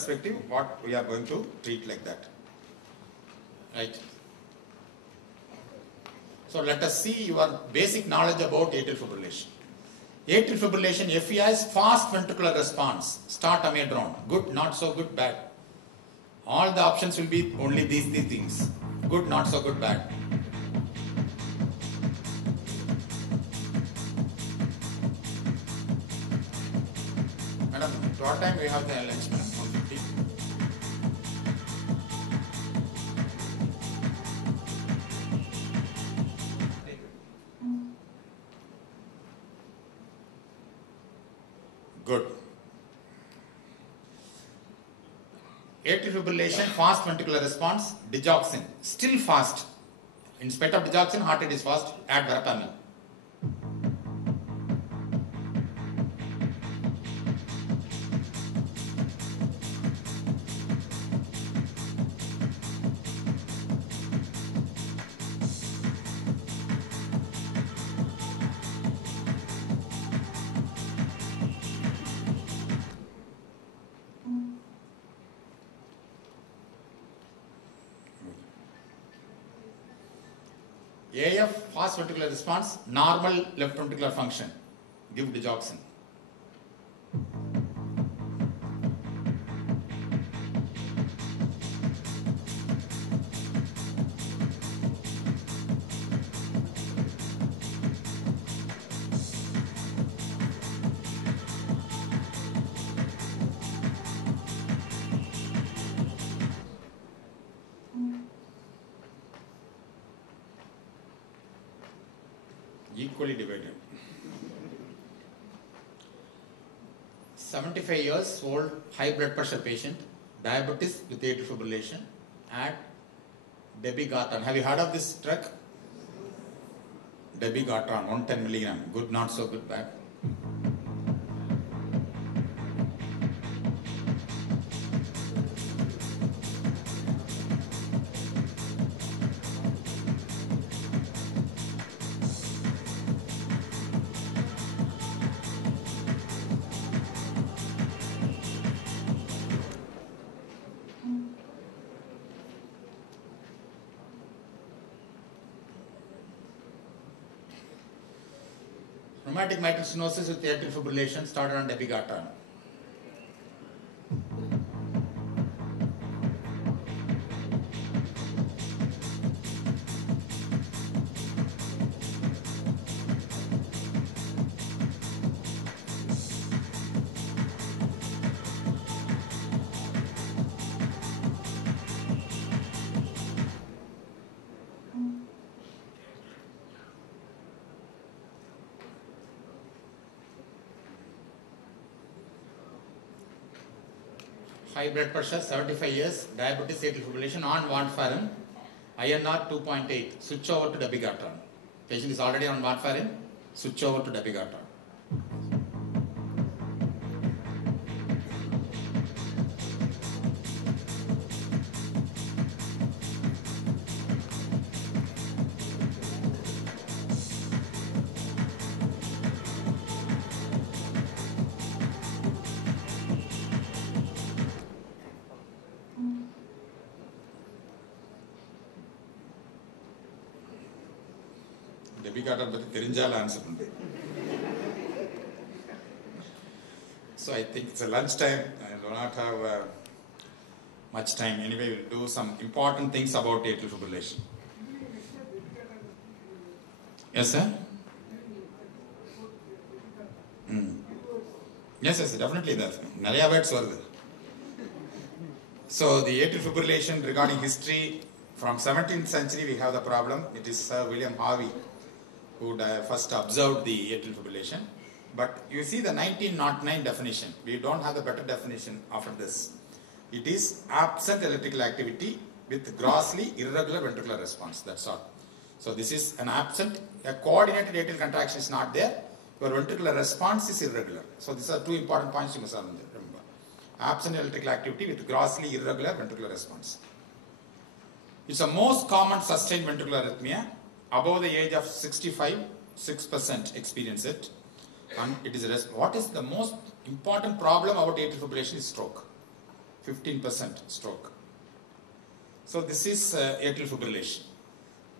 perspective, what we are going to treat like that. Right. So let us see your basic knowledge about atrial fibrillation. Atrial fibrillation, FEI is fast ventricular response. Start amiodarone. Good, not so good, bad. All the options will be only these things. Good, not so good, bad. Madam, to what time we have the lunch, madam? 1:50. Good. Atrial fibrillation, fast ventricular response, digoxin, still fast. In spite of digoxin, heart rate is fast, add verapamil. AF, fast ventricular response, normal left ventricular function. Give digoxin. Equally divided. 75 years old, high blood pressure patient, diabetes with atrial fibrillation, add dabigatran. Have you heard of this drug? Dabigatran, 110 milligram. Good, not so good, bad. Rheumatic mitral stenosis with atrial fibrillation started on dabigatran. High blood pressure, 75 years, diabetes, atrial fibrillation, on warfarin, INR 2.8, switch over to dabigatran. Patient is already on warfarin, switch over to dabigatran. So I think it's a lunch time. I do not have much time. Anyway, we'll do some important things about atrial fibrillation. Yes, sir? Yes, definitely that. Nariya words were there. So the atrial fibrillation regarding history, from 17th century we have the problem. It is Sir William Harvey who first observed the atrial fibrillation. But you see the 1909 definition. We don't have the better definition after this. It is absent electrical activity with grossly irregular ventricular response. That's all. So this is an absent, a coordinated atrial contraction is not there. Your ventricular response is irregular. So these are two important points you must remember. Absent electrical activity with grossly irregular ventricular response. It's the most common sustained ventricular arrhythmia. Above the age of 65, 6% experience it. And it is what is the most important problem about atrial fibrillation is stroke. 15% stroke. So this is atrial fibrillation.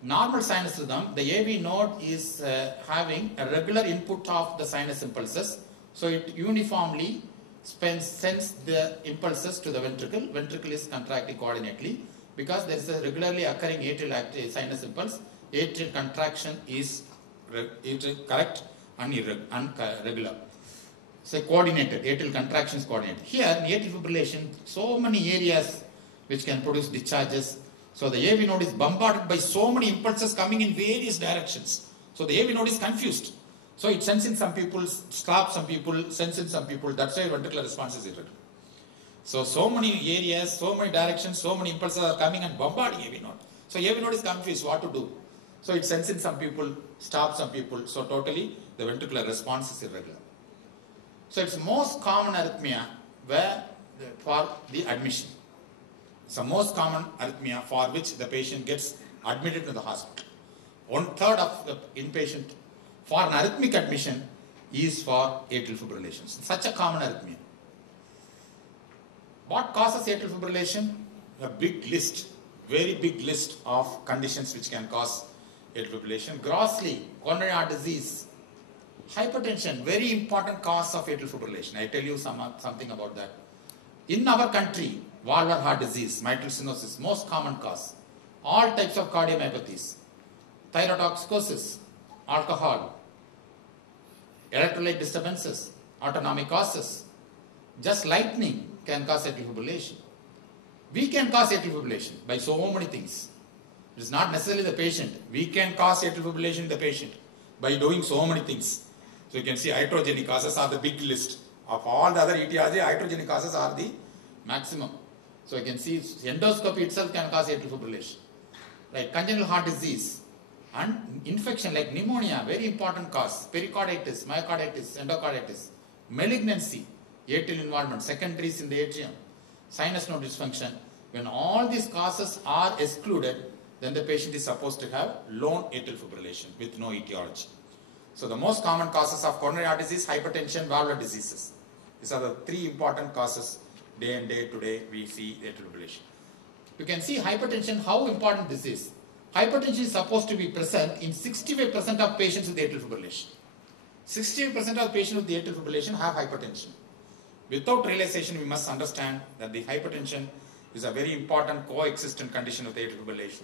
Normal sinus rhythm, the AV node is having a regular input of the sinus impulses. So it uniformly sends the impulses to the ventricle. Ventricle is contracting coordinately because there is a regularly occurring atrial sinus impulse. Atrial contraction is correct and irregular. So coordinated, atrial contraction is coordinated. Here in atrial fibrillation, so many areas which can produce discharges. So the AV node is bombarded by so many impulses coming in various directions. So the AV node is confused. So it sends in some people, stops some people, sends in some people. That's why ventricular response is irregular. So many areas, so many directions, so many impulses are coming and bombarding AV node. So AV node is confused what to do. So it sends in some people, stops some people. So totally the ventricular response is irregular. So it's most common arrhythmia for the admission. It's the most common arrhythmia for which the patient gets admitted to the hospital. 1/3 of the inpatient for an arrhythmic admission is for atrial fibrillation. Such a common arrhythmia. What causes atrial fibrillation? A big list, very big list of conditions which can cause atrial fibrillation. Grossly, coronary heart disease, hypertension, very important cause of atrial fibrillation. I tell you something about that. In our country, valvular heart disease, mitral stenosis, most common cause. All types of cardiomyopathies, thyrotoxicosis, alcohol, electrolyte disturbances, autonomic causes. Just lightning can cause atrial fibrillation. We can cause atrial fibrillation by so many things. It is not necessarily the patient. We can cause atrial fibrillation in the patient by doing so many things. So you can see iatrogenic causes are the big list. Of all the other etiology, iatrogenic causes are the maximum. So you can see endoscopy itself can cause atrial fibrillation. Like congenital heart disease and infection like pneumonia, very important cause. Pericarditis, myocarditis, endocarditis, malignancy, atrial involvement, secondaries in the atrium, sinus node dysfunction. When all these causes are excluded, then the patient is supposed to have lone atrial fibrillation with no etiology. So the most common causes of coronary heart disease, hypertension, valvular diseases. These are the 3 important causes. Day and day today we see atrial fibrillation. You can see hypertension, how important this is. Hypertension is supposed to be present in 65% of patients with atrial fibrillation. 65% of patients with atrial fibrillation have hypertension. Without realization, we must understand that the hypertension is a very important coexistent condition with atrial fibrillation.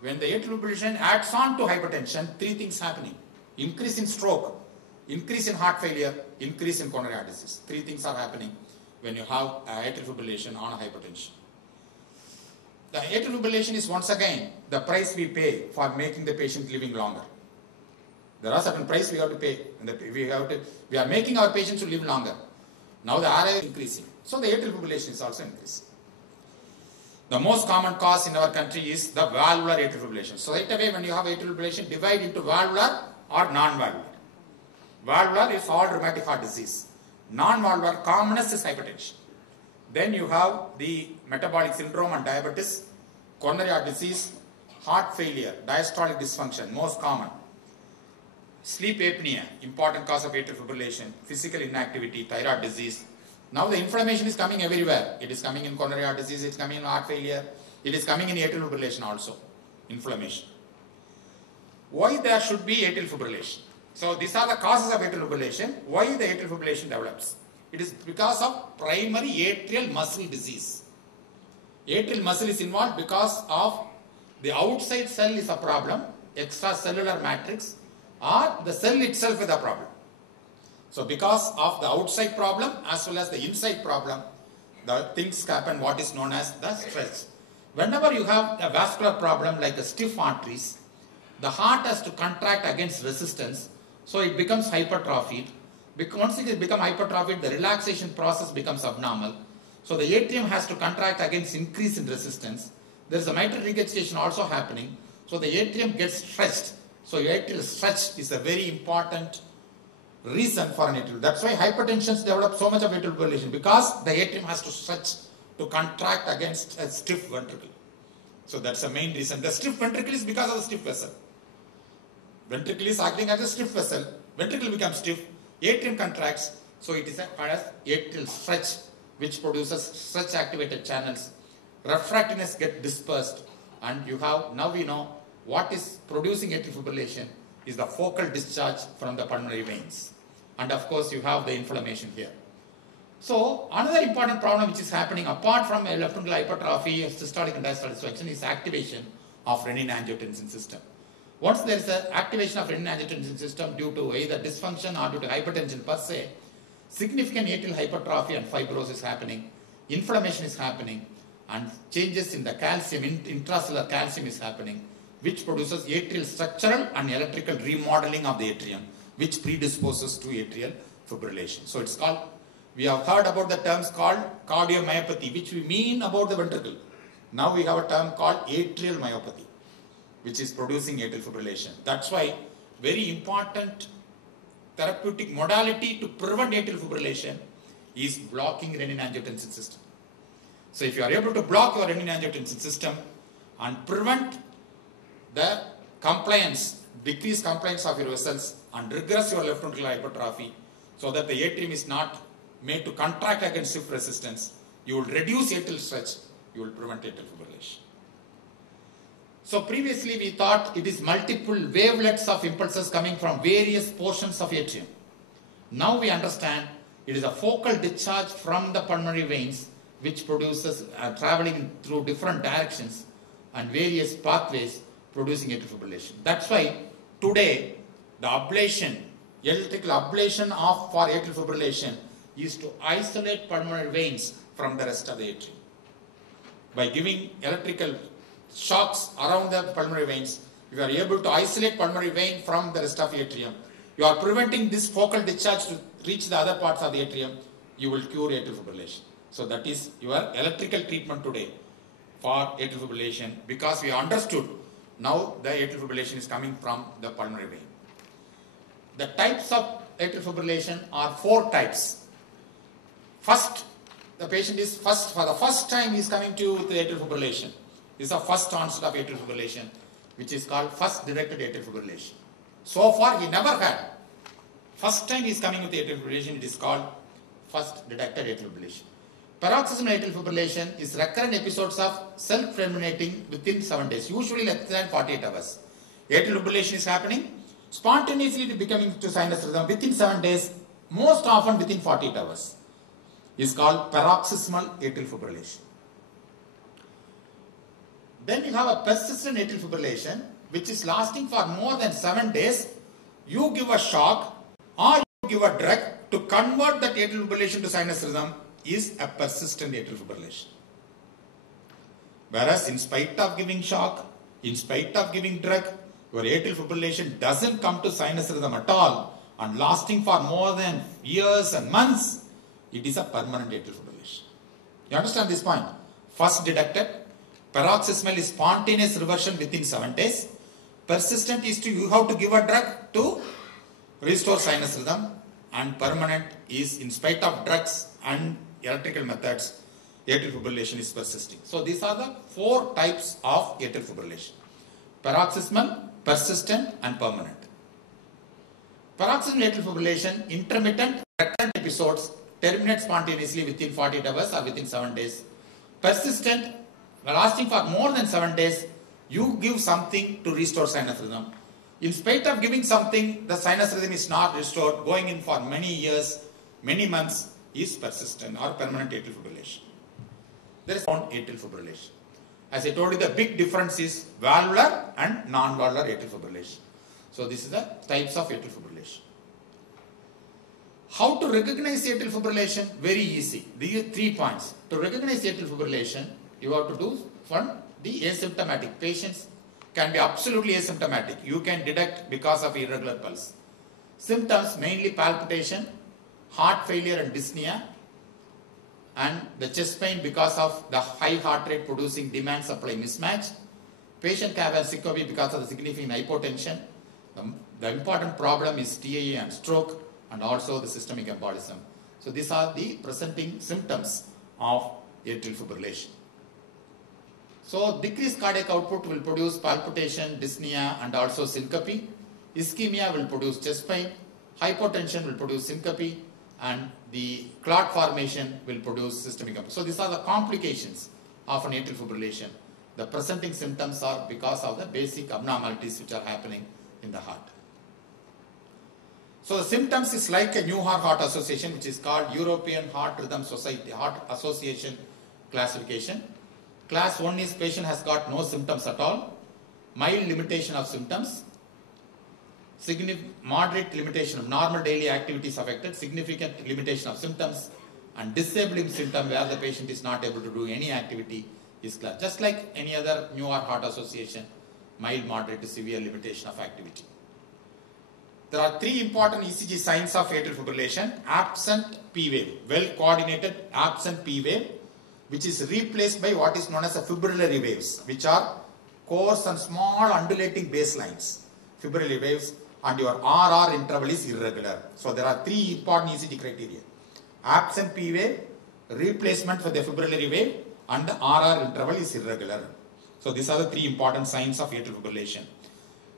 When the atrial fibrillation adds on to hypertension, 3 things happening. Increase in stroke, increase in heart failure, increase in coronary heart disease. 3 things are happening when you have atrial fibrillation on a hypertension. The atrial fibrillation is once again the price we pay for making the patient living longer. There are certain price we have to pay. We are making our patients to live longer. Now the RA is increasing. So the atrial fibrillation is also increasing. The most common cause in our country is the valvular atrial fibrillation. So right away when you have atrial fibrillation, divide into valvular or non-valvular. Valvular is all rheumatic heart disease. Non-valvular commonest is hypertension. Then you have the metabolic syndrome and diabetes, coronary heart disease, heart failure, diastolic dysfunction, most common. Sleep apnea, important cause of atrial fibrillation, physical inactivity, thyroid disease. Now the inflammation is coming everywhere. It is coming in coronary heart disease, it is coming in heart failure, it is coming in atrial fibrillation also, inflammation. Why there should be atrial fibrillation? So these are the causes of atrial fibrillation. Why the atrial fibrillation develops? It is because of primary atrial muscle disease. Atrial muscle is involved because of the outside cell is a problem, extracellular matrix, or the cell itself is a problem. So because of the outside problem as well as the inside problem, the things happen what is known as the stress. Whenever you have a vascular problem like a stiff arteries, the heart has to contract against resistance, so it becomes hypertrophied. Once it becomes hypertrophied, the relaxation process becomes abnormal. So the atrium has to contract against increase in resistance. There is a mitral regurgitation also happening. So the atrium gets stretched. So atrial stretch is a very important reason for an atrial. That's why hypertension develops so much of atrial fibrillation, because the atrium has to stretch to contract against a stiff ventricle. So that's the main reason. The stiff ventricle is because of the stiff vessel. Ventricle is acting as a stiff vessel. Ventricle becomes stiff. Atrium contracts. So it is called as atrial stretch. which produces such activated channels. Refractoriness get dispersed, and you have, now we know what is producing atrial fibrillation is the focal discharge from the pulmonary veins. And of course you have the inflammation here. So another important problem which is happening apart from left ventricular hypertrophy, systolic and diastolic dysfunction is activation of renin-angiotensin system. Once there is an activation of renin-angiotensin system due to either dysfunction or due to hypertension per se, significant atrial hypertrophy and fibrosis is happening, inflammation is happening, and changes in the calcium, intracellular calcium is happening, which produces atrial structural and electrical remodeling of the atrium, which predisposes to atrial fibrillation. So it's called, we have heard about the terms called cardiomyopathy, which we mean about the ventricle. Now we have a term called atrial myopathy, which is producing atrial fibrillation. That's why very important therapeutic modality to prevent atrial fibrillation is blocking renin-angiotensin system. So if you are able to block your renin-angiotensin system and prevent the compliance, decrease compliance of your vessels and regress your left ventricular hypertrophy so that the atrium is not made to contract against shift resistance, you will reduce atrial stretch, you will prevent atrial fibrillation. So previously we thought it is multiple wavelets of impulses coming from various portions of atrium. Now we understand it is a focal discharge from the pulmonary veins which produces traveling through different directions and various pathways producing atrial fibrillation. That's why today the ablation, electrical ablation for atrial fibrillation is to isolate pulmonary veins from the rest of the atrium. By giving electrical shocks around the pulmonary veins, you are able to isolate pulmonary vein from the rest of the atrium. You are preventing this focal discharge to reach the other parts of the atrium. You will cure atrial fibrillation. So that is your electrical treatment today for atrial fibrillation, because we understood now the atrial fibrillation is coming from the pulmonary vein. The types of atrial fibrillation are 4 types. First, the patient is for the first time he is coming to with atrial fibrillation. This is the first onset of atrial fibrillation, which is called first directed atrial fibrillation. So far he never had. First time he is coming with atrial fibrillation, it is called first detected atrial fibrillation. Paroxysmal atrial fibrillation is recurrent episodes of self-terminating within 7 days, usually less than 48 hours. Atrial fibrillation is happening spontaneously becoming to sinus rhythm within 7 days, most often within 48 hours. Is called paroxysmal atrial fibrillation. Then you have a persistent atrial fibrillation, which is lasting for more than 7 days. You give a shock or you give a drug to convert that atrial fibrillation to sinus rhythm, is a persistent atrial fibrillation. Whereas in spite of giving shock, in spite of giving drug, your atrial fibrillation doesn't come to sinus rhythm at all and lasting for more than years and months, it is a permanent atrial fibrillation. You understand this point? First detected, paroxysmal is spontaneous reversion within 7 days. Persistent is you have to give a drug to restore sinus rhythm, and permanent is in spite of drugs and electrical methods, atrial fibrillation is persisting. So these are the 4 types of atrial fibrillation: paroxysmal, persistent and permanent. Paroxysmal atrial fibrillation, intermittent recurrent episodes, terminate spontaneously within 48 hours or within 7 days. Persistent, lasting for more than 7 days, you give something to restore sinus rhythm. In spite of giving something, the sinus rhythm is not restored, going in for many years, many months, is persistent or permanent atrial fibrillation. There is atrial fibrillation. As I told you, the big difference is valvular and non-valvular atrial fibrillation. So this is the types of atrial fibrillation. How to recognize atrial fibrillation? Very easy. These are 3 points. To recognize atrial fibrillation, you have to do from the asymptomatic. Patients can be absolutely asymptomatic. You can detect because of irregular pulse. Symptoms mainly palpitation, heart failure and dyspnea, and the chest pain because of the high heart rate producing demand supply mismatch. Patient can have syncope because of the significant hypotension. The important problem is TIA and stroke, and also the systemic embolism. So these are the presenting symptoms of atrial fibrillation. So decreased cardiac output will produce palpitation, dyspnea and also syncope. Ischemia will produce chest pain. Hypotension will produce syncope. and the clot formation will produce systemic impact. So these are the complications of an atrial fibrillation. The presenting symptoms are because of the basic abnormalities which are happening in the heart. So the symptoms is like a New Heart Association, which is called European Heart Rhythm Society, Heart Association classification. Class 1 is patient has got no symptoms at all, mild limitation of symptoms, moderate limitation of normal daily activities affected, significant limitation of symptoms, and disabling symptom where the patient is not able to do any activity is class. Just like any other New Heart Association, mild, moderate to severe limitation of activity. There are 3 important ECG signs of atrial fibrillation. Absent P wave, well coordinated absent P wave, which is replaced by what is known as a fibrillary waves, which are coarse and small undulating baselines. Fibrillary waves, and your RR interval is irregular. So there are 3 important ECG criteria. Absent P wave, replacement for the fibrillary wave, and the RR interval is irregular. So these are the 3 important signs of atrial fibrillation.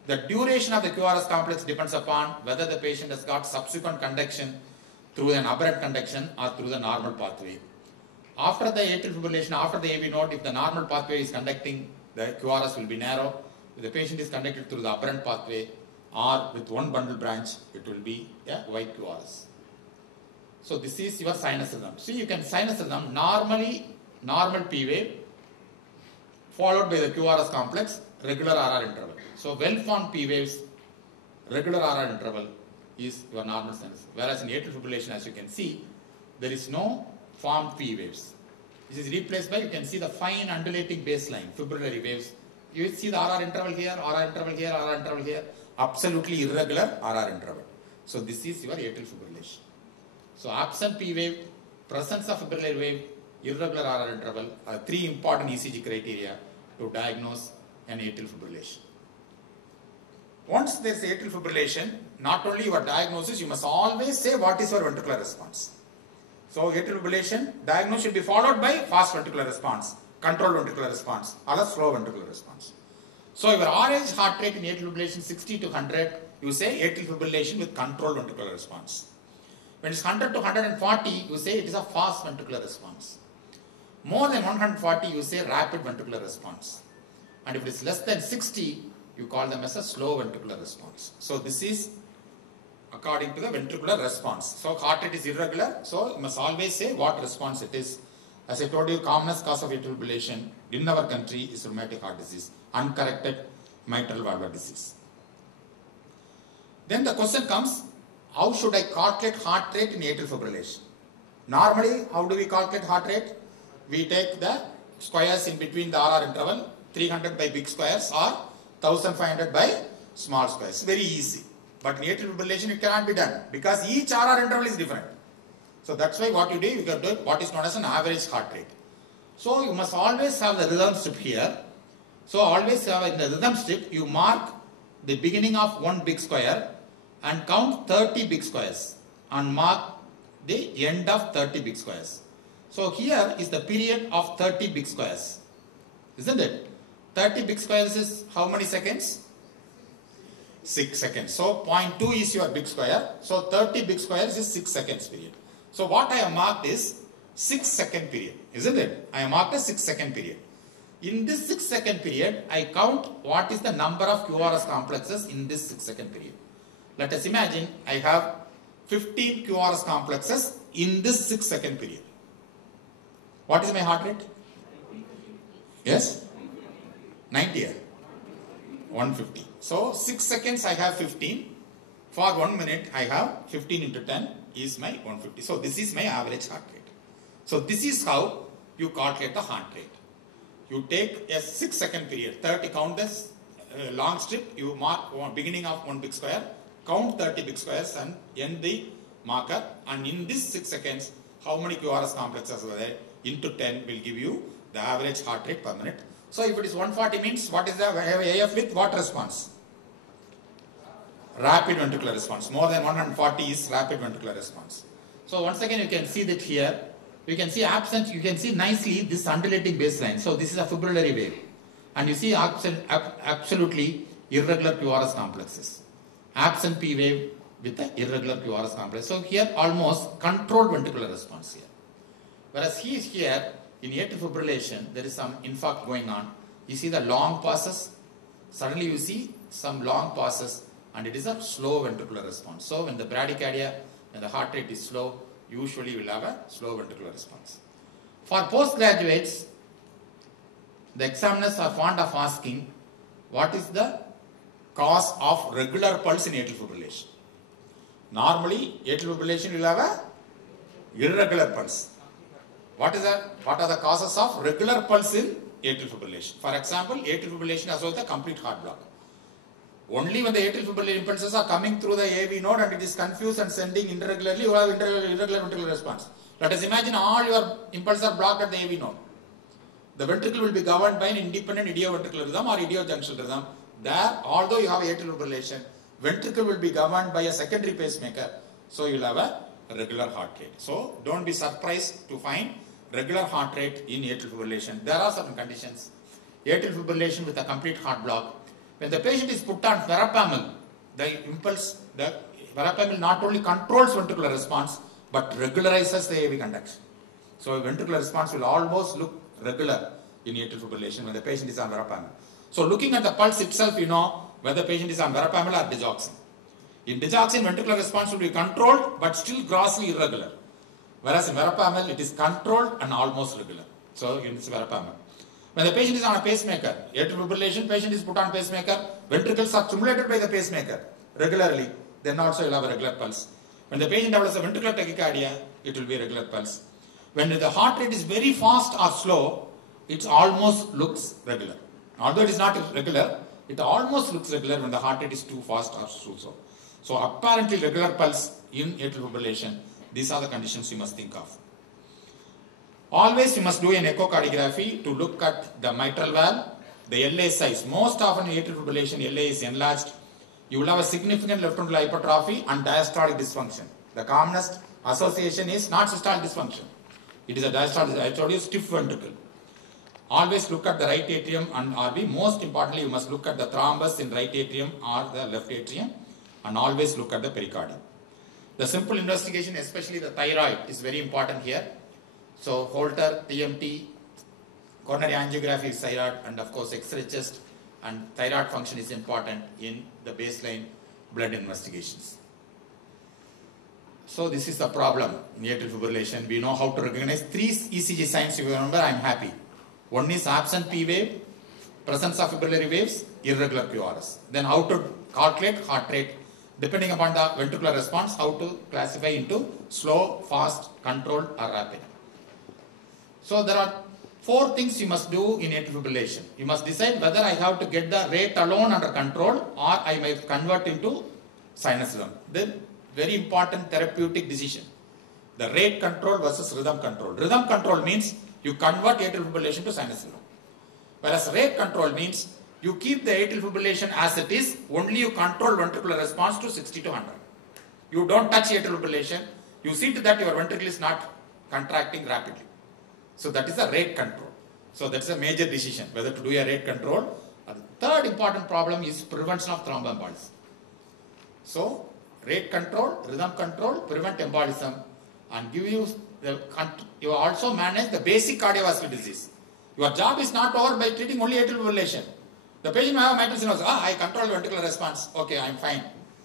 The duration of the QRS complex depends upon whether the patient has got subsequent conduction through an aberrant conduction or through the normal pathway. After the atrial fibrillation, after the AV node, if the normal pathway is conducting, the QRS will be narrow. If the patient is conducted through the aberrant pathway or with one bundle branch, it will be a wide QRS. So this is your sinus rhythm. See, you can sinus rhythm normally, normal P wave followed by the QRS complex, regular RR interval. So well-formed P waves, regular RR interval is your normal sinus. Whereas in atrial fibrillation, as you can see, there is no formed P waves. This is replaced by, you can see the fine undulating baseline, fibrillary waves. You see the RR interval here, RR interval here, RR interval here, absolutely irregular RR interval. So this is your atrial fibrillation. So absent P wave, presence of fibrillary wave, irregular RR interval are 3 important ECG criteria to diagnose an atrial fibrillation. Once there is atrial fibrillation, not only your diagnosis, you must always say what is your ventricular response. So atrial fibrillation diagnosis should be followed by fast ventricular response, controlled ventricular response, or a slow ventricular response. So your average heart rate in atrial fibrillation 60 to 100, you say atrial fibrillation with controlled ventricular response. When it's 100 to 140, you say it is a fast ventricular response. More than 140, you say rapid ventricular response. And if it is less than 60, you call them as a slow ventricular response. So this is according to the ventricular response. So heart rate is irregular, so you must always say what response it is. As I told you, commonest cause of atrial fibrillation in our country is rheumatic heart disease, uncorrected mitral valve disease. Then the question comes, how should I calculate heart rate in atrial fibrillation? Normally, how do we calculate heart rate? We take the squares in between the RR interval, 300 by big squares or 1500 by small squares. Very easy. But in atrial fibrillation, it cannot be done because each RR interval is different. So that's why what you do, you can do what is known as an average heart rate. So you must always have the rhythm strip here. So always have in the rhythm strip, you mark the beginning of one big square and count 30 big squares and mark the end of 30 big squares. So here is the period of 30 big squares, isn't it? 30 big squares is how many seconds? 6 seconds. So 0.2 is your big square. So 30 big squares is 6 seconds period. So what I have marked is 6-second period, isn't it? I have marked a 6-second period. In this 6-second period, I count what is the number of QRS complexes in this 6-second period. Let us imagine I have 15 QRS complexes in this 6-second period. What is my heart rate? Yes? 90. 150. So 6 seconds I have 15. For 1 minute I have 15 into 10 is my 150. So this is my average heart rate. So this is how you calculate the heart rate. You take a 6-second period, 30, count this long strip, you mark beginning of one big square, count 30 big squares and end the marker, and in this 6 seconds, how many QRS complexes are there into 10 will give you the average heart rate per minute. So if it is 140 means what is the AF with what response? Rapid ventricular response. More than 140 is rapid ventricular response. So once again you can see that here, you can see absent, you can see nicely this undulating baseline. So this is a fibrillary wave. And you see absolutely irregular QRS complexes. Absent P wave, with the irregular QRS complex. So here almost controlled ventricular response here. Whereas he is here in atrial fibrillation, there is some infarct going on. You see the long pauses. Suddenly you see some long pauses, and it is a slow ventricular response. So when the bradycardia and the heart rate is slow, usually you will have a slow ventricular response. For postgraduates, the examiners are fond of asking, what is the cause of regular pulse in atrial fibrillation? Normally, atrial fibrillation will have a irregular pulse. What are the causes of regular pulse in atrial fibrillation? For example, atrial fibrillation as well as the complete heart block. Only when the atrial fibrillation impulses are coming through the AV node and it is confused and sending irregularly, you have irregular ventricular response. Let us imagine all your impulses are blocked at the AV node. The ventricle will be governed by an independent idioventricular rhythm or idiojunctional rhythm. There, although you have atrial fibrillation, ventricle will be governed by a secondary pacemaker, so you will have a regular heart rate. So, don't be surprised to find regular heart rate in atrial fibrillation. There are certain conditions. Atrial fibrillation with a complete heart block. When the patient is put on verapamil, the verapamil not only controls ventricular response, but regularizes the AV conduction. So, ventricular response will almost look regular in atrial fibrillation when the patient is on verapamil. So, looking at the pulse itself, you know whether the patient is on verapamil or digoxin. In digoxin, ventricular response will be controlled but still grossly irregular. Whereas in verapamil, it is controlled and almost regular. So, it's verapamil. When the patient is on a pacemaker, atrial fibrillation, patient is put on pacemaker, ventricles are stimulated by the pacemaker regularly, then also you will have a regular pulse. When the patient develops a ventricular tachycardia, it will be a regular pulse. When the heart rate is very fast or slow, it almost looks regular. Although it is not regular, it almost looks regular when the heart rate is too fast or too slow. So apparently regular pulse in atrial fibrillation, these are the conditions you must think of. Always you must do an echocardiography to look at the mitral valve, the LA size. Most often in atrial fibrillation, LA is enlarged. You will have a significant left ventricular hypertrophy and diastolic dysfunction. The commonest association is not systolic dysfunction. It is a diastolic, I told you, stiff ventricle. Always look at the right atrium and RV. Most importantly, you must look at the thrombus in right atrium or the left atrium, and always look at the pericardium. The simple investigation, especially the thyroid, is very important here. So, Holter, TMT, coronary angiography is thyroid, and of course X-ray chest and thyroid function is important in the baseline blood investigations. So, this is the problem in atrial fibrillation. We know how to recognize 3 ECG signs. If you remember, I am happy. One is absent P wave, presence of fibrillary waves, irregular QRS. Then how to calculate heart rate, depending upon the ventricular response, how to classify into slow, fast, controlled or rapid. So there are 4 things you must do in atrial fibrillation. You must decide whether I have to get the rate alone under control or I might convert into sinus rhythm. Then very important therapeutic decision. The rate control versus rhythm control. Rhythm control means you convert atrial fibrillation to sinus rhythm. Whereas rate control means you keep the atrial fibrillation as it is, only you control ventricular response to 60 to 100. You don't touch atrial fibrillation, you see to that your ventricle is not contracting rapidly. So that is the rate control. So that's a major decision, whether to do a rate control. And the third important problem is prevention of thromboembolism. So rate control, rhythm control, prevent embolism, and give you you also manage the basic cardiovascular disease. Your job is not over by treating only atrial fibrillation. The patient may have mitral stenosis. I control ventricular response. Okay, I am fine.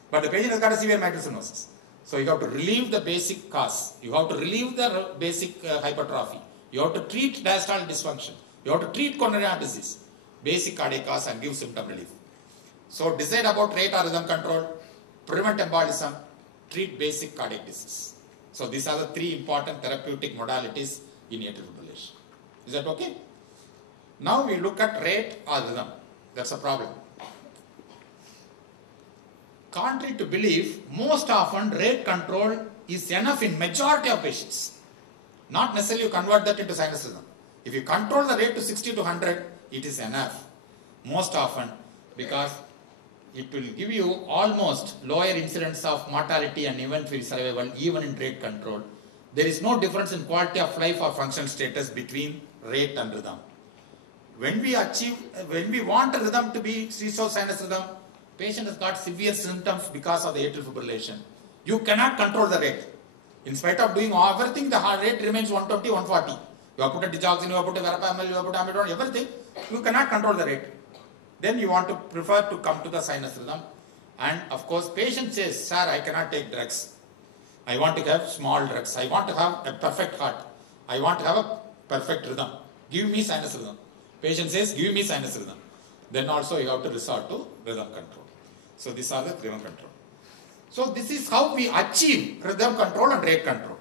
But the patient has got a severe mitral stenosis. So you have to relieve the basic cause. You have to relieve the basic hypertrophy. You have to treat diastolic dysfunction. You have to treat coronary heart disease, basic cardiac cause, and give symptom relief. So decide about rate or rhythm control, prevent embolism, treat basic cardiac disease. So these are the 3 important therapeutic modalities in atrial fibrillation. Is that okay? Now we look at rate or rhythm. That's a problem. Contrary to belief, most often rate control is enough in majority of patients. Not necessarily you convert that into sinus rhythm. If you control the rate to 60 to 100, it is enough. Most often, because it will give you almost lower incidence of mortality and event-free survival even in rate control. There is no difference in quality of life or functional status between rate and rhythm. When we want a rhythm to be seesaw sinus rhythm, patient has got severe symptoms because of the atrial fibrillation. You cannot control the rate. In spite of doing everything, the heart rate remains 120, 140. You have put a digoxin, you have put a verapamil, you have put amiodarone, everything. You cannot control the rate. Then you want to prefer to come to the sinus rhythm. And of course, patient says, sir, I cannot take drugs. I want to have small drugs. I want to have a perfect heart. I want to have a perfect rhythm. Give me sinus rhythm. Patient says, give me sinus rhythm. Then also you have to resort to rhythm control. So these are the rhythm control. So this is how we achieve rhythm control and rate control.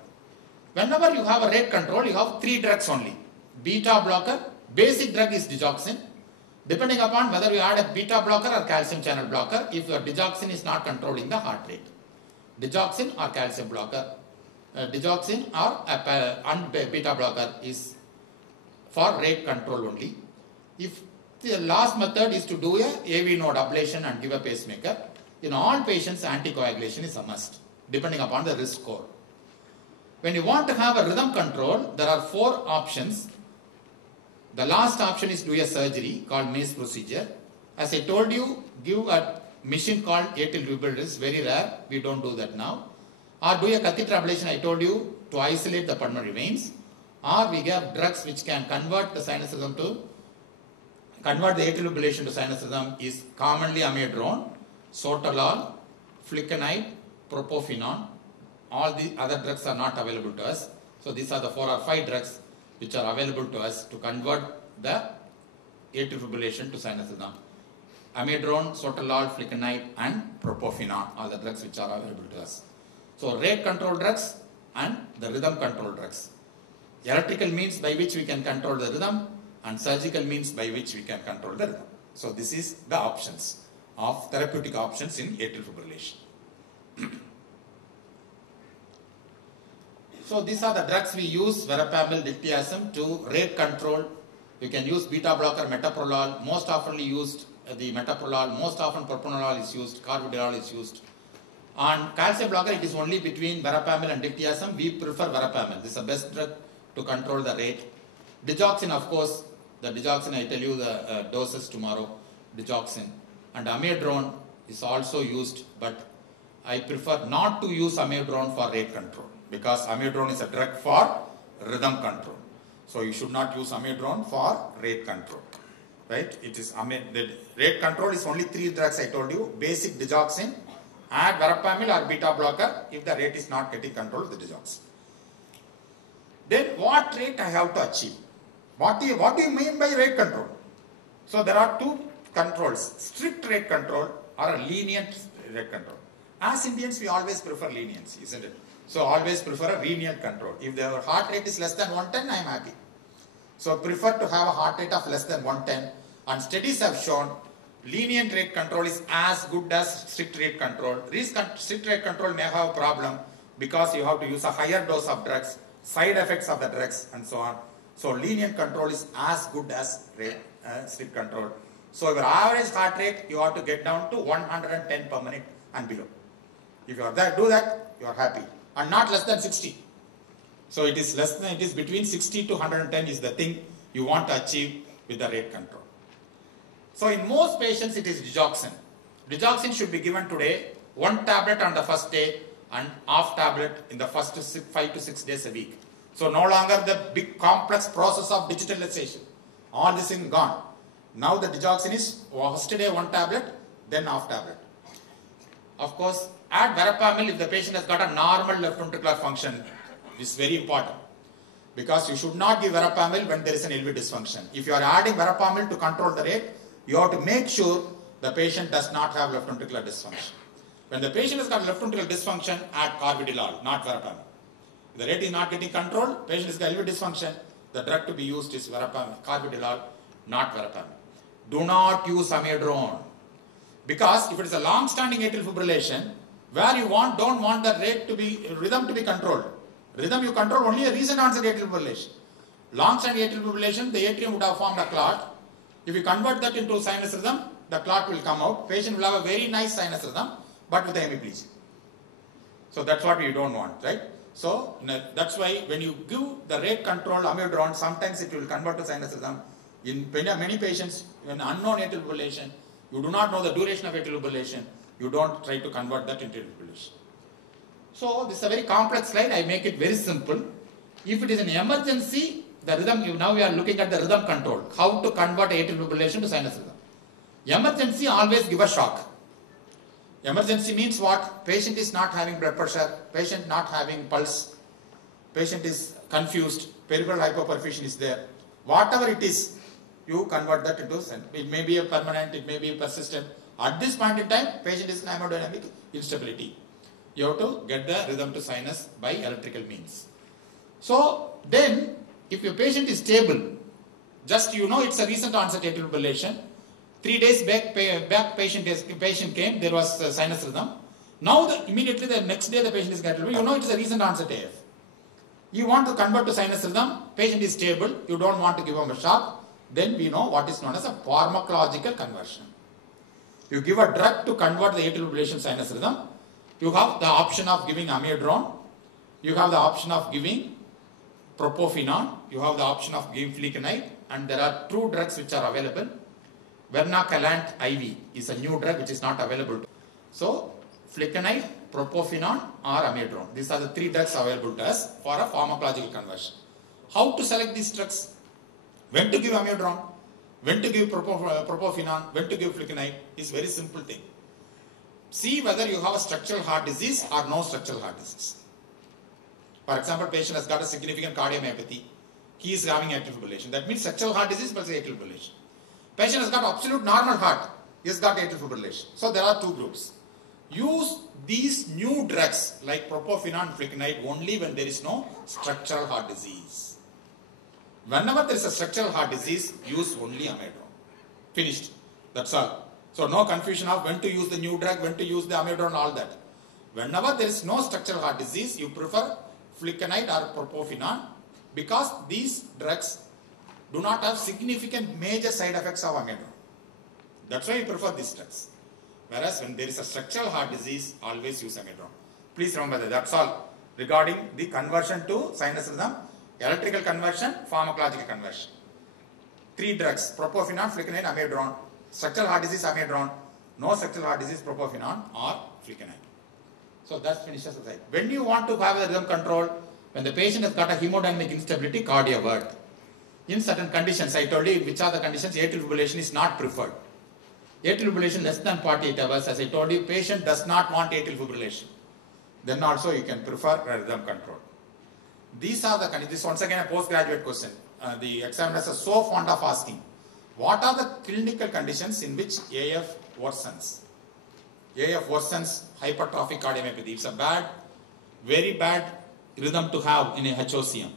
Whenever you have a rate control, you have 3 drugs only. Beta blocker, basic drug is digoxin. Depending upon whether you add a beta blocker or calcium channel blocker, if your digoxin is not controlling the heart rate. Digoxin or calcium blocker. Digoxin or beta blocker is for rate control only. If the last method is to do a AV node ablation and give a pacemaker, in all patients anticoagulation is a must, depending upon the risk score. When you want to have a rhythm control, there are 4 options. The last option is do a surgery called Mace procedure. As I told you, give a machine called atrial defibrillator. It's very rare. We don't do that now. Or do a catheter ablation, I told you, to isolate the pulmonary veins. Or we give drugs which can convert the sinus rhythm convert the atrial fibrillation to sinus rhythm is commonly amiodarone, sotalol, flecainide, propofenone. All the other drugs are not available to us. So these are the 4 or 5 drugs which are available to us to convert the atrial fibrillation to sinus rhythm. Amiodarone, sotalol, flecainide and propofenone are the drugs which are available to us. So rate control drugs and the rhythm control drugs. Electrical means by which we can control the rhythm and surgical means by which we can control the rhythm. So this is the options of therapeutic options in atrial fibrillation. So these are the drugs we use, verapamil, diltiazem, to rate control. You can use beta blocker, metoprolol, most often used the metoprolol, most often propranolol is used, carvedilol is used. On calcium blocker, it is only between verapamil and diltiazem. We prefer verapamil. This is the best drug to control the rate. Digoxin, of course, the digoxin, I tell you the doses tomorrow, digoxin. And amiodarone is also used, but I prefer not to use amiodarone for rate control, because amiodarone is a drug for rhythm control. So you should not use amiodarone for rate control, right? It is the rate control is only 3 drugs I told you: basic digoxin, add verapamil or beta blocker if the rate is not getting control of the digoxin. Then what rate I have to achieve? What do you mean by rate control? So there are 2 controls: strict rate control or a lenient rate control. As Indians, we always prefer leniency, isn't it? So always prefer a lenient control. If the heart rate is less than 110, I am happy. So prefer to have a heart rate of less than 110. And studies have shown lenient rate control is as good as strict rate control. Strict rate control may have a problem because you have to use a higher dose of drugs, side effects of the drugs and so on. So lenient control is as good as strict control. So your average heart rate, you have to get down to 110 per minute and below. If you are there, do that, you are happy. And not less than 60. So it is less than, it is between 60 to 110 is the thing you want to achieve with the rate control. So in most patients it is digoxin. Digoxin should be given today, 1 tablet on the first day and half tablet in the first 5 to 6 days a week. So no longer the big complex process of digitalization. All this is gone. Now the digoxin is first day 1 tablet, then half tablet. Of course, add verapamil if the patient has got a normal left ventricular function. This is very important, because you should not give verapamil when there is an LV dysfunction. If you are adding verapamil to control the rate, you have to make sure the patient does not have left ventricular dysfunction. When the patient has got left ventricular dysfunction, add carvedilol, not verapamil. If the rate is not getting controlled, patient has got LV dysfunction, the drug to be used is verapamil, carvedilol, not verapamil. Do not use amiodarone, because if it is a long-standing atrial fibrillation, where you don't want the rhythm to be controlled. Rhythm you control only a recent onset atrial fibrillation. Long-standing atrial fibrillation, the atrium would have formed a clot. If you convert that into sinus rhythm, the clot will come out. Patient will have a very nice sinus rhythm, but with the hemiplegia. So that's what you don't want, right? So that's why when you give the rate control amiodarone, sometimes it will convert to sinus rhythm. In many patients, when unknown atrial fibrillation, You do not know the duration of atrial fibrillation. You don't try to convert that into atrial fibrillation. So this is a very complex slide. I make it very simple. If it is an emergency, the rhythm, now we are looking at the rhythm control. How to convert atrial fibrillation to sinus rhythm. Emergency, always give a shock. Emergency means what? Patient is not having blood pressure, patient not having pulse, patient is confused, peripheral hypoperfusion is there. Whatever it is, you convert that into sinus. It may be a permanent, it may be a persistent. At this point in time, patient is in hemodynamic instability. You have to get the rhythm to sinus by electrical means. So then, if your patient is stable, just you know it's a recent onset atrial fibrillation. 3 days back patient came, there was sinus rhythm. Now immediately the next day the patient is getting, you know it's a recent onset AF. You want to convert to sinus rhythm, patient is stable, you don't want to give him a shock, then we know what is known as a pharmacological conversion. You give a drug to convert the atrial fibrillation sinus rhythm. You have the option of giving amiodarone, you have the option of giving propofenone, you have the option of giving flecainide, and there are 2 drugs which are available. Vernaculant IV is a new drug which is not available. So, flecainide, propofenone or amiodarone. These are the 3 drugs available to us for a pharmacological conversion. How to select these drugs? When to give amiodarone? When to give propofenone? When to give flecainide? Is very simple thing. See whether you have a structural heart disease or no structural heart disease. For example, patient has got a significant cardiomyopathy. He is having atrial fibrillation. That means structural heart disease plus atrial fibrillation. Patient has got absolute normal heart. He has got atrial fibrillation. So there are 2 groups. Use these new drugs like propofenone and flecainide only when there is no structural heart disease. Whenever there is a structural heart disease, use only amiodarone. Finished. That's all. So no confusion of when to use the new drug, when to use the amiodarone, all that. Whenever there is no structural heart disease, you prefer flecainide or propofenone because these drugs do not have significant major side effects of amiodarone. That's why you prefer these drugs. Whereas when there is a structural heart disease, always use amiodarone. Please remember that. That's all regarding the conversion to sinus rhythm, electrical conversion, pharmacological conversion. 3 drugs, propofenone, flecainide, amiodarone. Structural heart disease, amiodarone. No structural heart disease, propofenone or flecainide. So that finishes the side. When you want to have the rhythm control, when the patient has got a hemodynamic instability, cardiovert. In certain conditions, I told you which are the conditions atrial fibrillation is not preferred. Atrial fibrillation less than 48 hours, as I told you, patient does not want atrial fibrillation. Then also you can prefer rhythm control. These are the conditions. This is once again a postgraduate question. The examiners are so fond of asking. What are the clinical conditions in which AF worsens? AF worsens hypertrophic cardiomyopathy. It's a bad, very bad rhythm to have in a HOCM.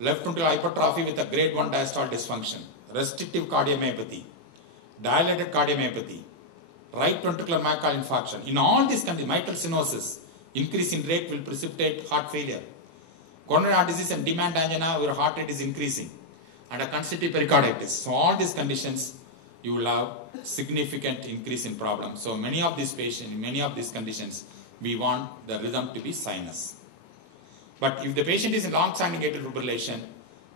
Left ventricular hypertrophy with a grade 1 diastolic dysfunction, restrictive cardiomyopathy, dilated cardiomyopathy, right ventricular myocardial infarction. In all these conditions, mitral stenosis, increase in rate will precipitate heart failure. Coronary heart disease and demand angina, your heart rate is increasing, and a constitutive pericarditis. So all these conditions, you will have significant increase in problems. So many of these patients, many of these conditions, we want the rhythm to be sinus. But if the patient is in long-standing atrial fibrillation,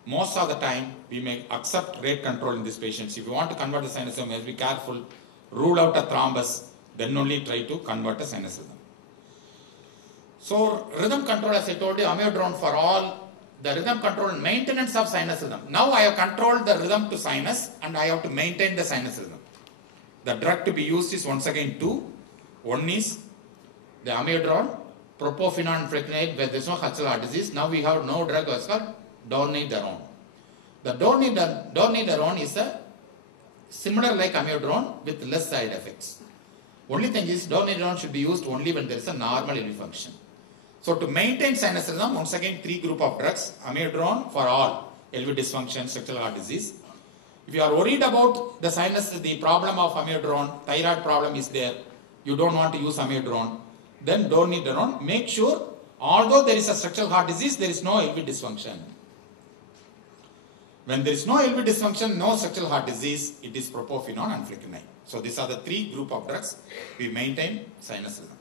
most of the time we may accept rate control in these patients. If you want to convert the sinus rhythm, you must be careful. Rule out a thrombus, then only try to convert a sinus rhythm. So rhythm control, as I told you, amiodarone for all, the rhythm control and maintenance of sinus rhythm. Now I have controlled the rhythm to sinus and I have to maintain the sinus rhythm. The drug to be used is once again 2. One is the amiodarone, propofenone and flecainide where there is no structural heart disease. Now we have no drug as called dornidarone. The dornidarone is a similar like amiodarone with less side effects. Only thing is dornidarone should be used only when there is a normal LV function. So to maintain sinus rhythm, once again 3 group of drugs, amiodarone for all LV dysfunction, structural heart disease. If you are worried about the sinus, the problem of amiodarone, thyroid problem is there, you don't want to use amiodarone, then dornidarone. Make sure, although there is a structural heart disease, there is no LV dysfunction. When there is no LV dysfunction, no structural heart disease, it is propofenone and flecainide. So these are the 3 group of drugs we maintain sinus rhythm.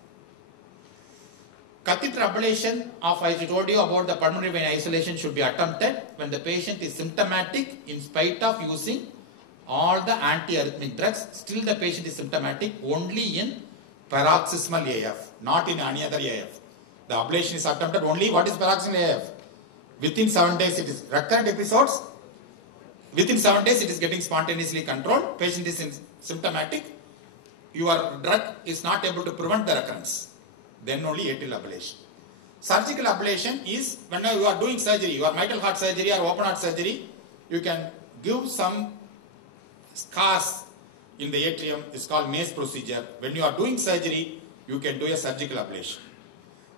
Catheter ablation of, as I told you about the pulmonary vein isolation, should be attempted when the patient is symptomatic in spite of using all the antiarrhythmic drugs, still the patient is symptomatic only in paroxysmal AF, not in any other AF. The ablation is attempted only, what is paroxysmal AF? Within 7 days it is recurrent episodes. Within 7 days it is getting spontaneously controlled. Patient is symptomatic. Your drug is not able to prevent the recurrence. Then only atrial ablation. Surgical ablation is when you are doing surgery, your mitral heart surgery or open heart surgery, you can give some scars in the atrium. It's called mace procedure. When you are doing surgery, you can do a surgical ablation.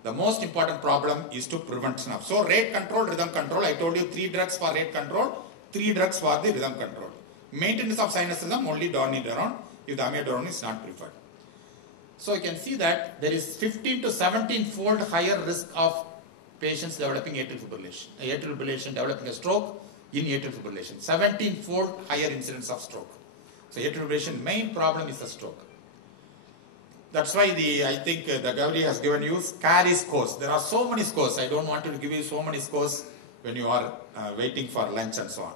The most important problem is to prevent snuff. So rate control, rhythm control. I told you 3 drugs for rate control, 3 drugs for the rhythm control. Maintenance of sinus rhythm, only dorniderone, if the amiodarone is not preferred. So you can see that there is 15 to 17-fold higher risk of patients developing atrial fibrillation, developing a stroke in atrial fibrillation. 17-fold higher incidence of stroke. So atrial fibrillation main problem is the stroke. That's why I think the Gavri has given you scary scores. There are so many scores. I don't want to give you so many scores when you are waiting for lunch and so on.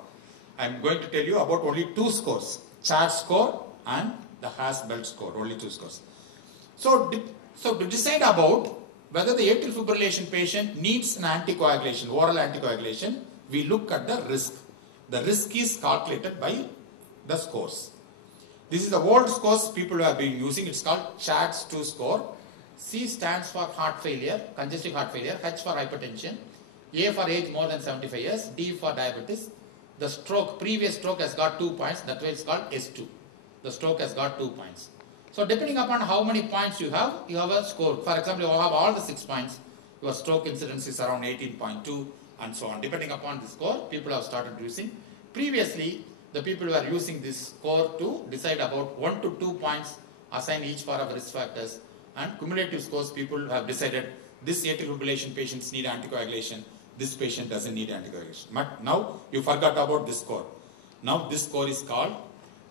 I'm going to tell you about only 2 scores. Chart score and the Haas-Belt score. Only 2 scores. So to decide about whether the atrial fibrillation patient needs an anticoagulation, oral anticoagulation, we look at the risk. The risk is calculated by the scores. This is the old scores people have been using. It's called CHATS 2 score. C stands for heart failure, congestive heart failure, H for hypertension, A for age more than 75 years, D for diabetes. The stroke, previous stroke has got 2 points, that's why it's called S2. The stroke has got 2 points. So depending upon how many points you have a score. For example, you have all the 6 points, your stroke incidence is around 18.2 and so on. Depending upon the score, people have started using. Previously, the people were using this score to decide about 1 to 2 points, assign each for our risk factors, and cumulative scores, people have decided this atrial fibrillation patients need anticoagulation, this patient doesn't need anticoagulation. But now you forgot about this score. Now this score is called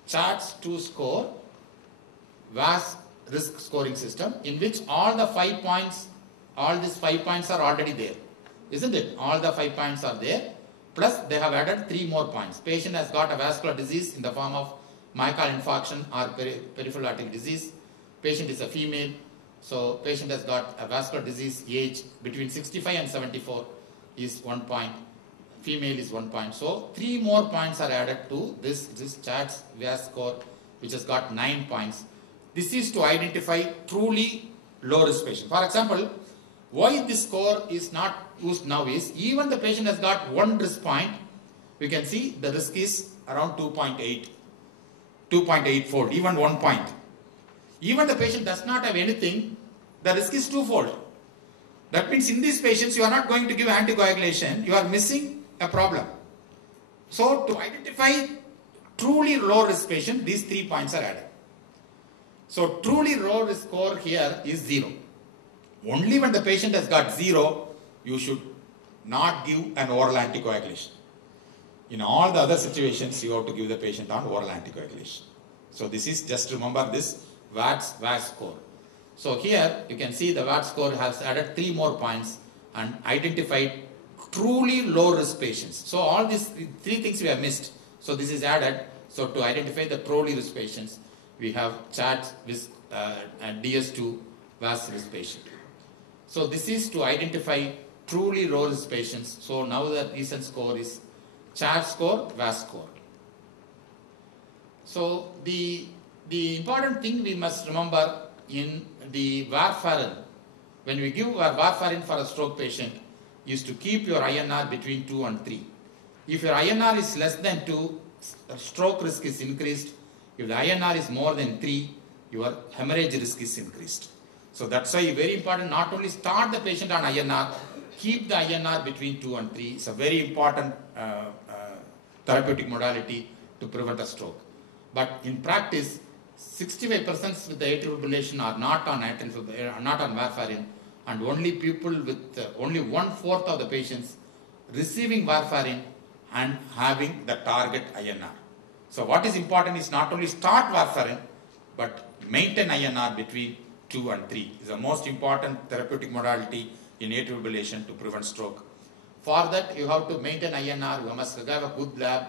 CHATS 2 score, VAS risk scoring system, in which all the 5 points, all these 5 points are already there. Isn't it? All the 5 points are there. Plus they have added 3 more points. Patient has got a vascular disease in the form of myocardial infarction or peripheral artery disease. Patient is a female. So patient has got a vascular disease, age between 65 and 74 is 1 point. Female is 1 point. So 3 more points are added to this CHATS VAS score, which has got 9 points. This is to identify truly low risk patient. For example, why this score is not used now is, even the patient has got 1 risk point, we can see the risk is around 2.8 fold, even 1 point. Even the patient does not have anything, the risk is 2-fold. That means in these patients you are not going to give anticoagulation, you are missing a problem. So to identify truly low risk patient, these 3 points are added. So truly low risk score here is 0. Only when the patient has got 0, you should not give an oral anticoagulation. In all the other situations, you have to give the patient on oral anticoagulation. So this is, just remember this VAS score. So here you can see the VAS score has added 3 more points and identified truly low risk patients. So all these 3 things we have missed. So this is added. So to identify the truly risk patients, we have CHATS and DS2 VAS risk patient. So this is to identify truly low risk patients. So now the recent score is CHATS score, VAS score. So the important thing we must remember in the warfarin, when we give warfarin for a stroke patient, is to keep your INR between 2 and 3. If your INR is less than 2, stroke risk is increased. If the INR is more than 3, your hemorrhage risk is increased. So that's why very important, not only start the patient on INR, keep the INR between 2 and 3. It's a very important therapeutic modality to prevent a stroke. But in practice, 65% with the atrial fibrillation are not on warfarin, and only people with only 1/4 of the patients receiving warfarin and having the target INR. So what is important is not only start warfarin, but maintain INR between 2 and 3 is the most important therapeutic modality in atrial fibrillation to prevent stroke. For that, you have to maintain INR, you must have a good lab,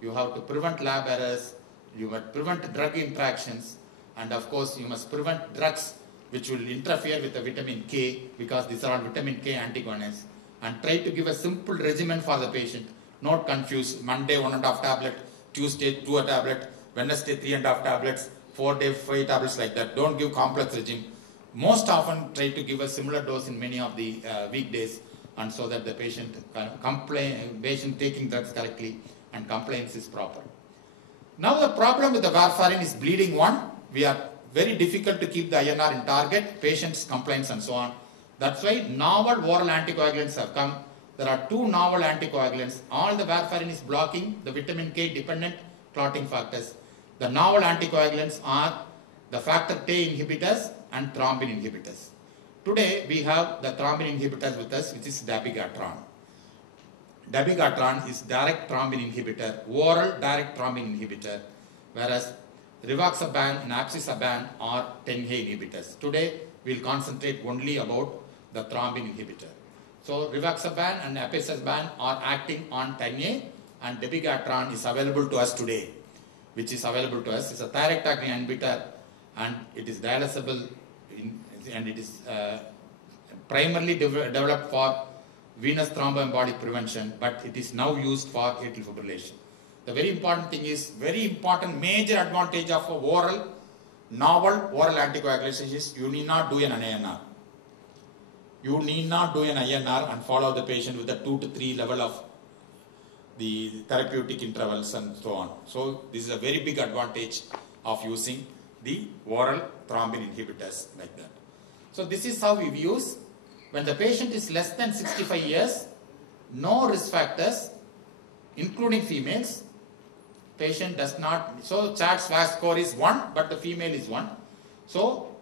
you have to prevent lab errors, you must prevent drug interactions, and of course you must prevent drugs which will interfere with the vitamin K, because these are all vitamin K antagonists, and try to give a simple regimen for the patient. Not confuse Monday 1.5 tablet, Tuesday 2 tablet, Wednesday 3.5 tablets, 4 day 5 tablets, like that. Don't give complex regime. Most often try to give a similar dose in many of the weekdays, and so that the patient patient taking drugs correctly and compliance is proper. Now the problem with the warfarin is bleeding one. We are very difficult to keep the INR in target, patient's compliance and so on. That's why novel oral anticoagulants have come. There are 2 novel anticoagulants. All the warfarin is blocking the vitamin K dependent clotting factors. The novel anticoagulants are the factor K inhibitors and thrombin inhibitors. Today we have the thrombin inhibitors with us, which is dabigatran. Dabigatran is direct thrombin inhibitor, oral direct thrombin inhibitor, whereas rivaroxaban and apixaban are 10A inhibitors. Today we will concentrate only about the thrombin inhibitor. So rivaroxaban and apixaban are acting on 10A, and dabigatran is available to us today, which is available to us. It's a thyroid inhibitor, and it is dialysable and it is primarily developed for venous thromboembolic prevention, but it is now used for atrial fibrillation. The very important thing is, very important major advantage of a novel oral anticoagulation is you need not do an INR. You need not do an INR and follow the patient with a 2 to 3 level of the therapeutic intervals and so on. So this is a very big advantage of using the oral thrombin inhibitors like that. So this is how we use. When the patient is less than 65 years, no risk factors, including females, patient does not, so CHADS-VASc score is 1, but the female is 1. So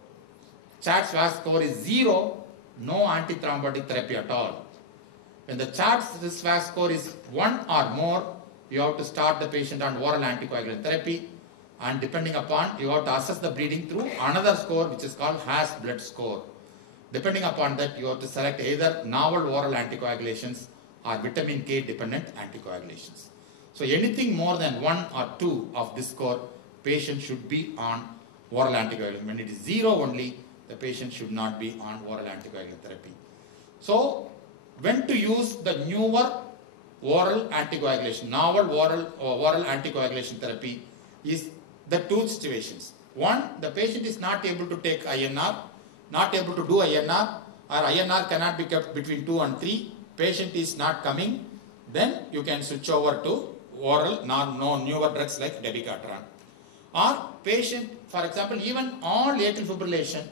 CHADS-VASc score is 0, no antithrombotic therapy at all. When the CHADS-VASc score is 1 or more, you have to start the patient on oral anticoagulant therapy, and depending upon, you have to assess the bleeding through another score which is called Haas blood score. Depending upon that, you have to select either novel oral anticoagulations or vitamin K dependent anticoagulations. So anything more than 1 or 2 of this score, patient should be on oral anticoagulant. When it is 0 only, the patient should not be on oral anticoagulant therapy. So when to use the newer oral anticoagulation, novel oral anticoagulation therapy is the 2 situations. One, the patient is not able to take INR, not able to do INR, or INR cannot be kept between 2 and 3, patient is not coming, then you can switch over to oral, no newer drugs like dabigatran. Or patient, for example, even all atrial fibrillation,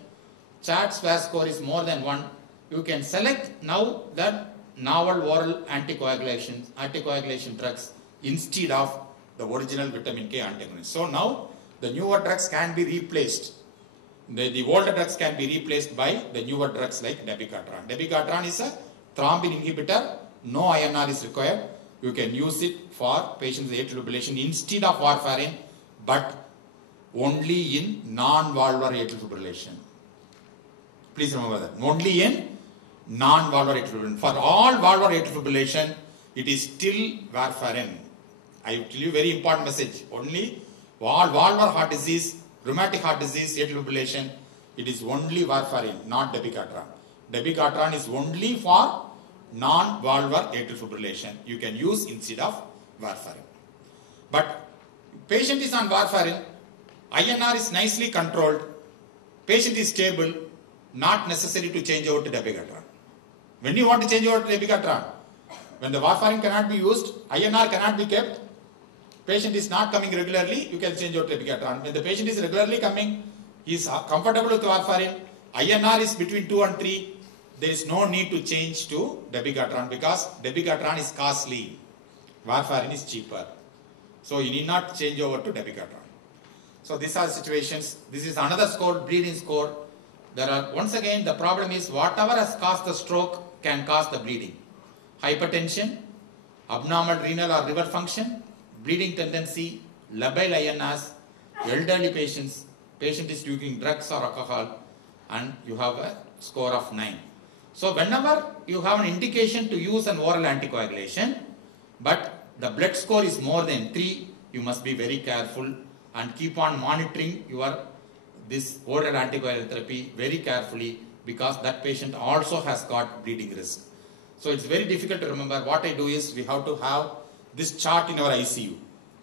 CHADS-VASc score is more than 1, you can select now that novel oral anticoagulation drugs instead of the original vitamin K antagonist. So now the newer drugs can be replaced. The older drugs can be replaced by the newer drugs like dabigatran. Dabigatran is a thrombin inhibitor. No INR is required. You can use it for patients with atrial fibrillation instead of warfarin, but only in non-valvular atrial fibrillation. Please remember that. Only in non-valvular atrial fibrillation. For all valvular atrial fibrillation, it is still warfarin. I will tell you very important message. Only all valvular heart disease, rheumatic heart disease, atrial fibrillation, it is only warfarin, not dabigatran. Dabigatran is only for non-valvular atrial fibrillation. You can use instead of warfarin. But patient is on warfarin, INR is nicely controlled, patient is stable, not necessary to change over to dabigatran. When you want to change over to dabigatran, when the warfarin cannot be used, INR cannot be kept, patient is not coming regularly, you can change over to dabigatran. When the patient is regularly coming, he is comfortable with warfarin, INR is between 2 and 3, there is no need to change to dabigatran because dabigatran is costly, warfarin is cheaper. So you need not change over to dabigatran. So these are situations. This is another score, bleeding score. There are, once again, the problem is whatever has caused the stroke can cause the bleeding. Hypertension, abnormal renal or liver function, bleeding tendency, labile INRs, elderly patients, patient is using drugs or alcohol, and you have a score of 9. So whenever you have an indication to use an oral anticoagulation, but the blood score is more than 3, you must be very careful and keep on monitoring this oral anticoagulant therapy very carefully, because that patient also has got bleeding risk. So it's very difficult to remember. What I do is we have to have this chart in our ICU.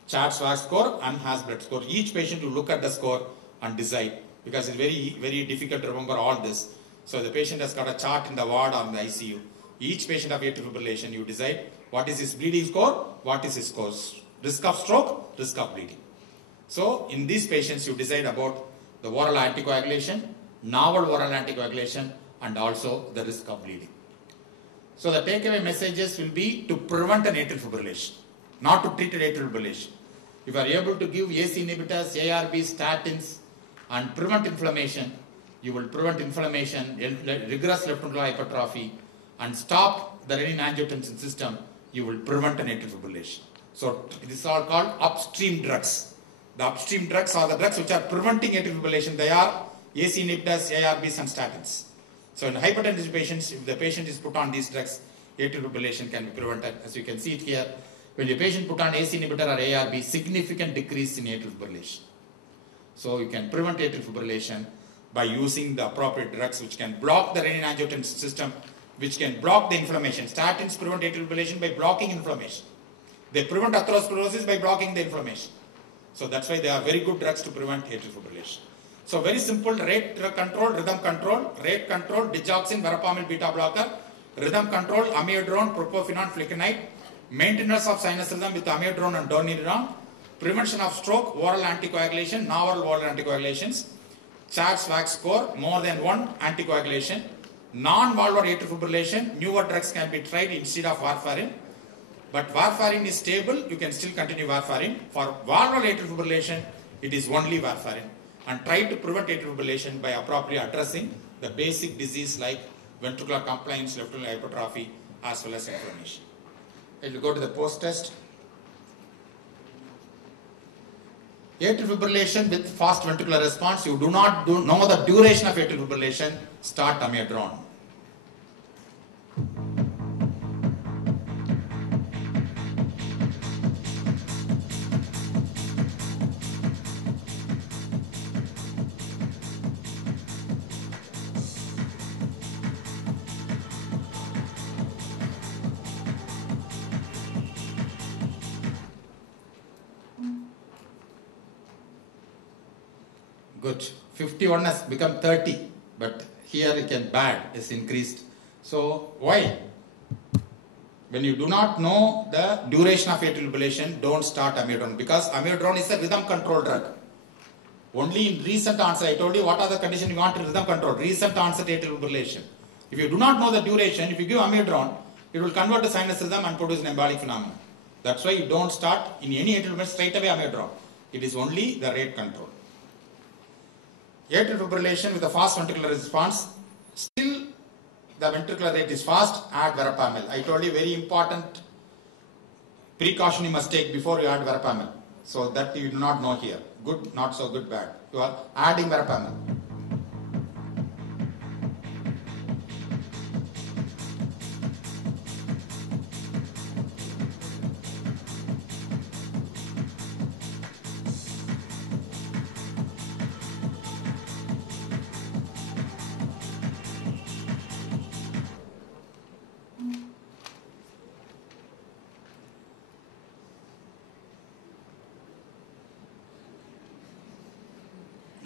Chart SWAG score and has blood score. Each patient will look at the score and decide, because it's very, very difficult to remember all this. So the patient has got a chart in the ward or in the ICU. Each patient of atrial fibrillation, you decide what is his bleeding score, what is his score, risk of stroke, risk of bleeding. So in these patients, you decide about the oral anticoagulation, novel oral anticoagulation, and also the risk of bleeding. So the takeaway messages will be to prevent an atrial fibrillation, not to treat an atrial fibrillation. If you are able to give AC inhibitors, ARBs, statins, and prevent inflammation, you will prevent inflammation, rigorous left ventricular hypertrophy, and stop the renin-angiotensin system, you will prevent an atrial fibrillation. So this is all called upstream drugs. The upstream drugs are the drugs which are preventing atrial fibrillation. They are AC inhibitors, ARBs, and statins. So in hypertensive patients, if the patient is put on these drugs, atrial fibrillation can be prevented. As you can see it here, when the patient put on AC inhibitor or ARB, significant decrease in atrial fibrillation. So you can prevent atrial fibrillation by using the appropriate drugs which can block the renin-angiotensin system, which can block the inflammation. Statins prevent atrial fibrillation by blocking inflammation. They prevent atherosclerosis by blocking the inflammation. So that's why they are very good drugs to prevent atrial fibrillation. So very simple: rate control, rhythm control, rate control, digoxin, verapamil beta blocker, rhythm control, amiodarone, propofenone, flecainide, maintenance of sinus rhythm with amiodarone and doniridone, prevention of stroke, oral anticoagulation, novel oral anticoagulations, chart SWAG score, more than one anticoagulation, non-valvular atrial fibrillation, newer drugs can be tried instead of warfarin. But warfarin is stable, you can still continue warfarin. For valvular atrial fibrillation, it is only warfarin. And try to prevent atrial fibrillation by appropriately addressing the basic disease like ventricular compliance, left ventricular hypertrophy, as well as inflammation. I will go to the post-test. Atrial fibrillation with fast ventricular response, you do not know the duration of atrial fibrillation, start amiodarone. Good. 51 has become 30, but here it can bad is increased. So why? When you do not know the duration of atrial fibrillation, don't start amiodarone, because amiodarone is a rhythm control drug. Only in recent onset, I told you what are the conditions you want to rhythm control. Recent onset atrial fibrillation. If you do not know the duration, if you give amiodarone, it will convert to sinus rhythm and produce an embolic phenomenon. That's why you don't start in any atrial fibrillation straight away amiodarone. It is only the rate control. Atrial fibrillation with a fast ventricular response, still the ventricular rate is fast, add verapamil. I told you very important precaution you must take before you add verapamil. So that you do not know here. Good, not so good, bad. You are adding verapamil.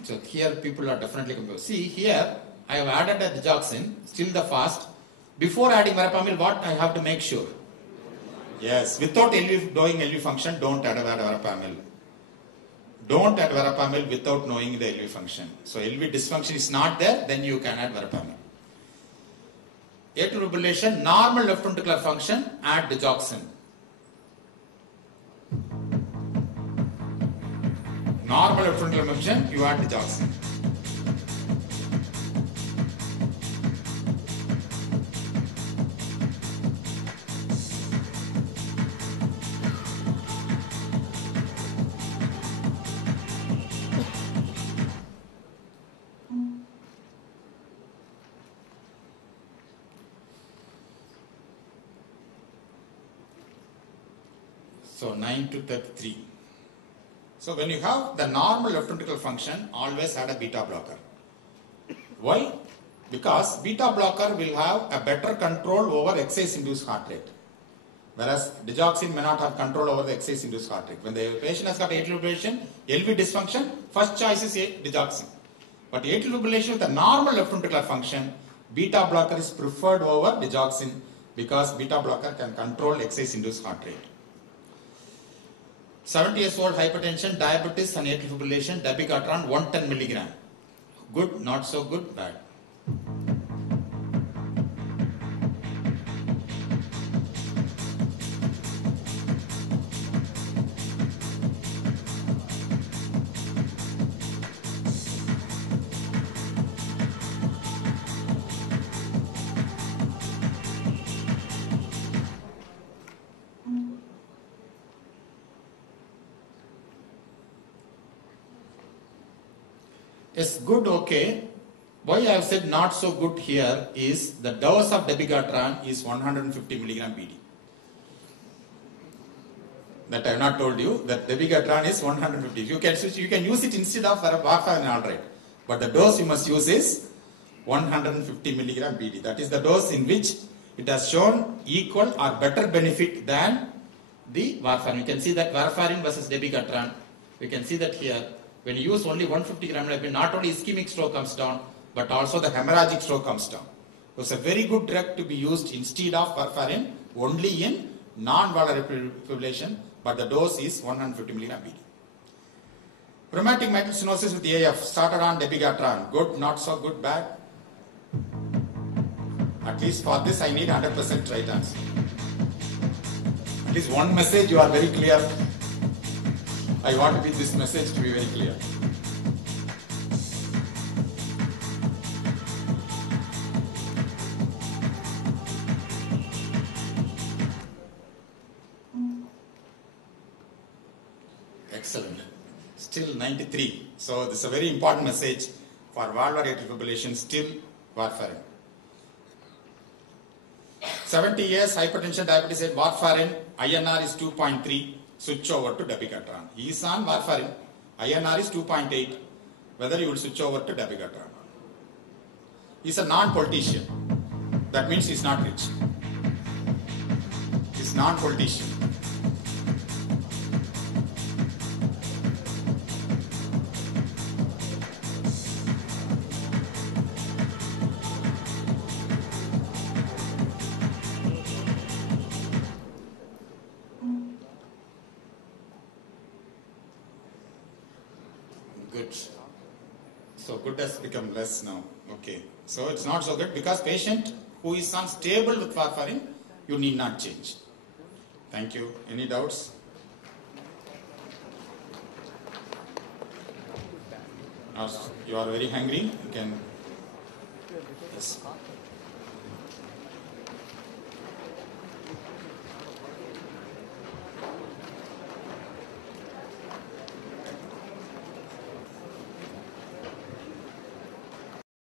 So here people are definitely confused. See here, I have added a digoxin, still the fast. Before adding verapamil, what I have to make sure? Yes, without doing LV function, don't add verapamil. Don't add verapamil without knowing the LV function. So LV dysfunction is not there, then you can add verapamil. Atrial fibrillation, normal left ventricular function, add digoxin. Normal left ventricular function, you add digoxin. So 9 to 33. So when you have the normal left ventricular function, always add a beta blocker. Why? Because beta blocker will have a better control over exercise-induced heart rate. Whereas digoxin may not have control over the exercise-induced heart rate. When the patient has got atrial fibrillation, LV dysfunction, first choice is digoxin. But atrial fibrillation with a normal left ventricular function, beta blocker is preferred over digoxin because beta blocker can control exercise-induced heart rate. 70 years old hypertension, diabetes and atrial fibrillation, dabigatran 110 milligram. Good, not so good, bad. Yes, good, okay. Why I have said not so good here is the dose of dabigatran is 150 milligram BD. That I have not told you, that dabigatran is 150. You can use it instead of warfarin, all right. But the dose you must use is 150 milligram BD. That is the dose in which it has shown equal or better benefit than the warfarin. You can see that warfarin versus dabigatran. We can see that here. When you use only 150 gram, not only ischemic stroke comes down, but also the hemorrhagic stroke comes down. So it's a very good drug to be used instead of warfarin only in non-valvular fibrillation, but the dose is 150 milligram BD. Rheumatic mitral stenosis with AF, started on dabigatran. Good, not so good, bad. At least for this I need 100% right answer. At least one message you are very clear. I want this message to be very clear. Excellent. Still 93. So this is a very important message for valvular atrial fibrillation, still warfarin. 70 years, hypertension, diabetes, warfarin, INR is 2.3. Switch over to dabigatran. He is on warfarin. INR is 2.8. Whether you will switch over to dabigatran. He is a non-politician. That means he is not rich. He is non-politician. Good. So good has become less now. Okay. So it's not so good because patient who is unstable with warfarin, you need not change. Thank you. Any doubts? You are very hungry. You can. Yes.